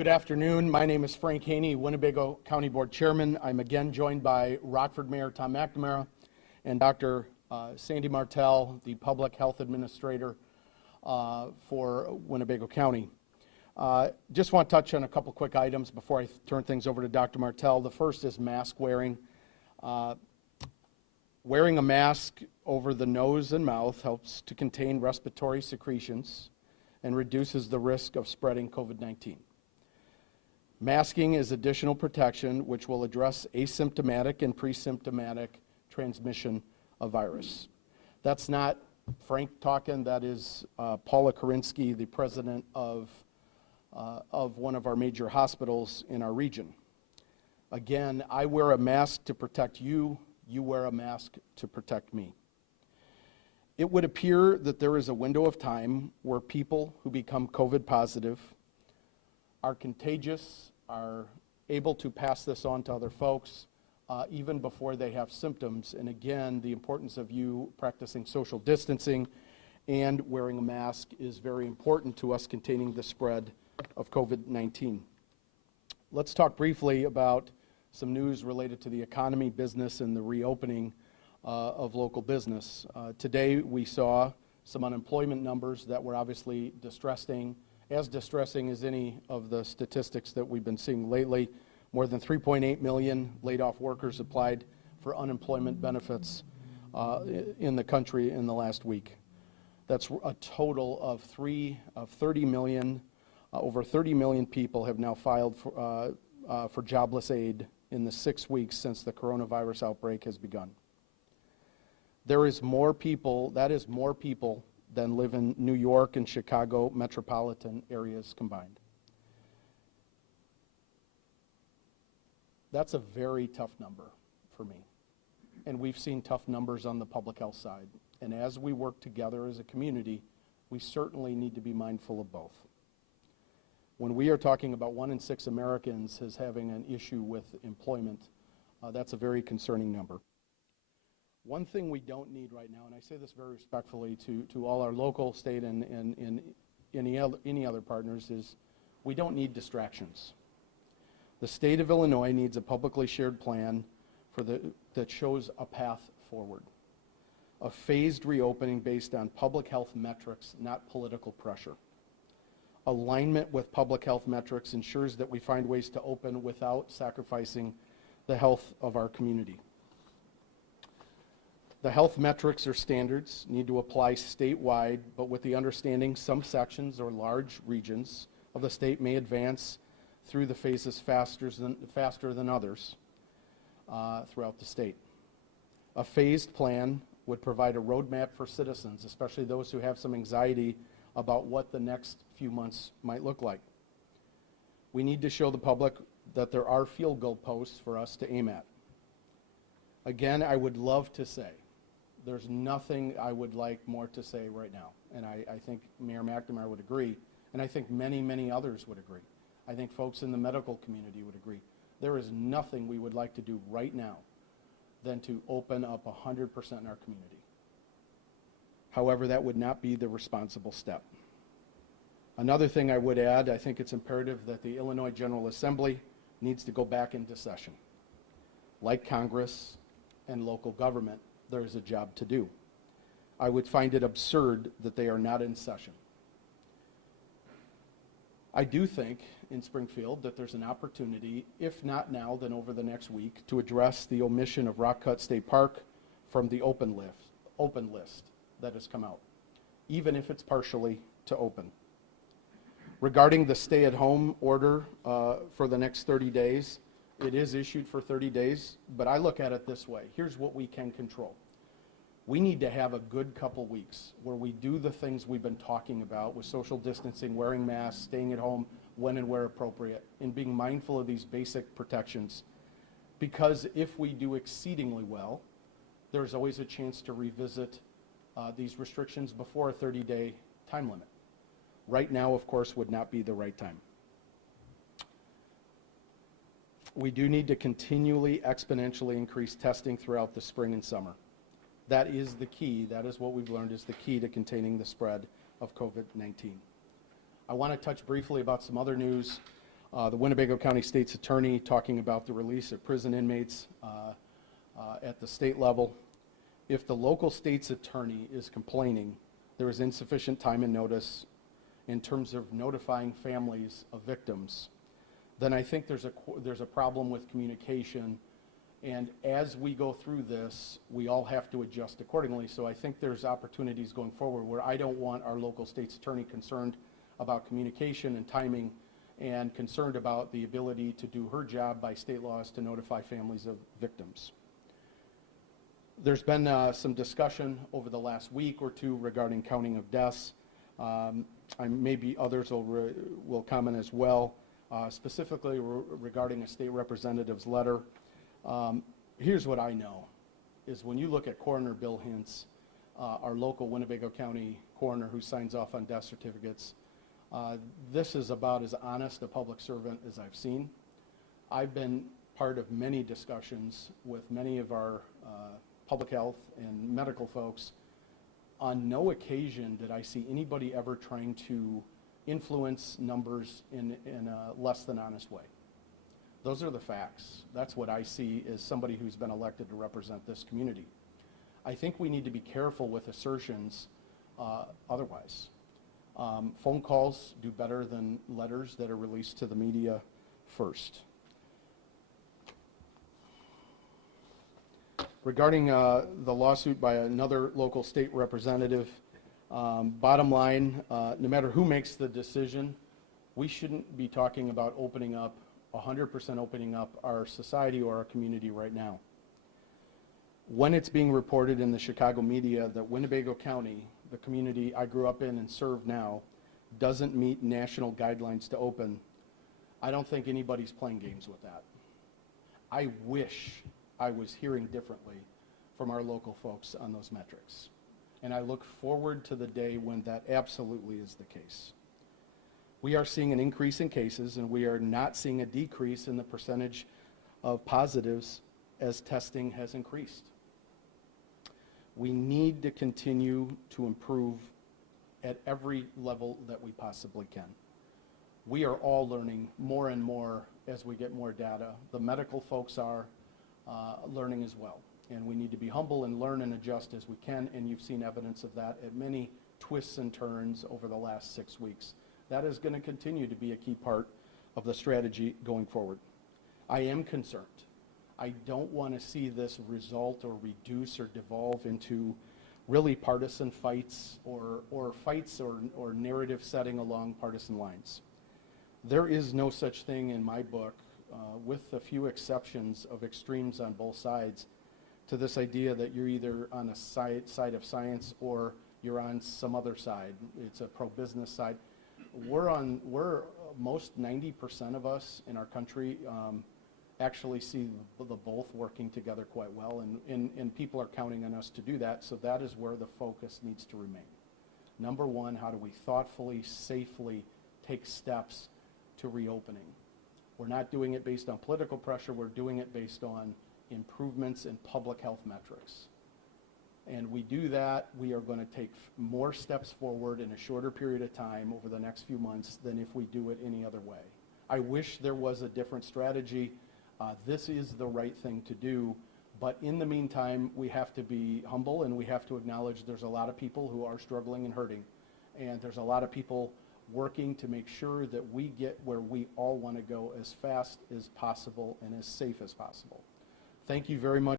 Good afternoon. My name is Frank Haney, Winnebago County Board Chairman. I'm again joined by Rockford Mayor Tom McNamara and Dr. Sandy Martell, the Public Health Administrator for Winnebago County. Just want to touch on a couple quick items before I turn things over to Dr. Martell. The first is mask wearing. Wearing a mask over the nose and mouth helps to contain respiratory secretions and reduces the risk of spreading COVID-19. Masking is additional protection which will address asymptomatic and pre-symptomatic transmission of virus. That's not Frank talking, that is Paula Korinsky, the president of one of our major hospitals in our region. Again, I wear a mask to protect you, you wear a mask to protect me. It would appear that there is a window of time where people who become COVID positive are contagious, are able to pass this on to other folks even before they have symptoms. And again, the importance of you practicing social distancing and wearing a mask is very important to us containing the spread of COVID-19. Let's talk briefly about some news related to the economy, business, and the reopening of local business. Today we saw some unemployment numbers that were obviously distressing as any of the statistics that we've been seeing lately. More than 3.8 million laid off workers applied for unemployment benefits in the country in the last week. That's a total of 30 million, over 30 million people have now filed for jobless aid in the 6 weeks since the coronavirus outbreak has begun. There is more people, that is more people than live in New York and Chicago metropolitan areas combined. That's a very tough number for me. And we've seen tough numbers on the public health side. And as we work together as a community, we certainly need to be mindful of both. When we are talking about 1 in 6 Americans as having an issue with employment, that's a very concerning number. One thing we don't need right now, and I say this very respectfully to all our local, state, and any other partners, is we don't need distractions. The state of Illinois needs a publicly shared plan that shows a path forward. A phased reopening based on public health metrics, not political pressure. Alignment with public health metrics ensures that we find ways to open without sacrificing the health of our community. The health metrics or standards need to apply statewide, but with the understanding some sections or large regions of the state may advance through the phases faster than others throughout the state. A phased plan would provide a roadmap for citizens, especially those who have some anxiety about what the next few months might look like. We need to show the public that there are field goal posts for us to aim at. Again, I would love to say, there's nothing I would like more to say right now, and I think Mayor McNamara would agree, and I think many, many others would agree. I think folks in the medical community would agree. There is nothing we would like to do right now than to open up 100% in our community. However, that would not be the responsible step. Another thing I would add, I think it's imperative that the Illinois General Assembly needs to go back into session. Like Congress and local government, there is a job to do. I would find it absurd that they are not in session. I do think in Springfield that there's an opportunity, if not now, then over the next week, to address the omission of Rock Cut State Park from the open list that has come out, even if it's partially to open. Regarding the stay-at-home order for the next 30 days, it is issued for 30 days, but I look at it this way. Here's what we can control. We need to have a good couple weeks where we do the things we've been talking about with social distancing, wearing masks, staying at home when and where appropriate, and being mindful of these basic protections. Because if we do exceedingly well, there's always a chance to revisit these restrictions before a 30-day time limit. Right now, of course, would not be the right time. We do need to continually exponentially increase testing throughout the spring and summer. That is the key. That is what we've learned is the key to containing the spread of COVID-19. I want to touch briefly about some other news. The Winnebago County State's Attorney talking about the release of prison inmates at the state level. If the local state's attorney is complaining there is insufficient time and notice in terms of notifying families of victims, then I think there's a problem with communication. And as we go through this, we all have to adjust accordingly. So I think there's opportunities going forward where I don't want our local state's attorney concerned about communication and timing and concerned about the ability to do her job by state laws to notify families of victims. There's been some discussion over the last week or two regarding counting of deaths. Maybe others will comment as well, specifically regarding a state representative's letter. Here's what I know, is when you look at Coroner Bill Hintz, our local Winnebago County coroner who signs off on death certificates, this is about as honest a public servant as I've seen. I've been part of many discussions with many of our public health and medical folks. On no occasion did I see anybody ever trying to influence numbers in a less than honest way. Those are the facts. That's what I see as somebody who's been elected to represent this community. I think we need to be careful with assertions otherwise. Phone calls do better than letters that are released to the media first. Regarding the lawsuit by another local state representative, bottom line, no matter who makes the decision, we shouldn't be talking about opening up 100% opening up our society or our community right now. When it's being reported in the Chicago media that Winnebago County, the community I grew up in and serve now, doesn't meet national guidelines to open, I don't think anybody's playing games with that. I wish I was hearing differently from our local folks on those metrics. And I look forward to the day when that absolutely is the case. We are seeing an increase in cases, and we are not seeing a decrease in the percentage of positives as testing has increased. We need to continue to improve at every level that we possibly can. We are all learning more and more as we get more data. The medical folks are learning as well, and we need to be humble and learn and adjust as we can, and you've seen evidence of that at many twists and turns over the last 6 weeks. That is going to continue to be a key part of the strategy going forward. I am concerned. I don't want to see this result or reduce or devolve into really partisan fights or fights or narrative setting along partisan lines. There is no such thing in my book, with a few exceptions of extremes on both sides, to this idea that you're either on a side of science or you're on some other side. It's a pro-business side. We're most 90% of us in our country actually see the both working together quite well, and people are counting on us to do that, so that is where the focus needs to remain. Number one, how do we thoughtfully, safely take steps to reopening? We're not doing it based on political pressure, we're doing it based on improvements in public health metrics. And we do that, we are going to take more steps forward in a shorter period of time over the next few months than if we do it any other way. I wish there was a different strategy. This is the right thing to do, but in the meantime, we have to be humble and we have to acknowledge there's a lot of people who are struggling and hurting, and there's a lot of people working to make sure that we get where we all want to go as fast as possible and as safe as possible. Thank you very much.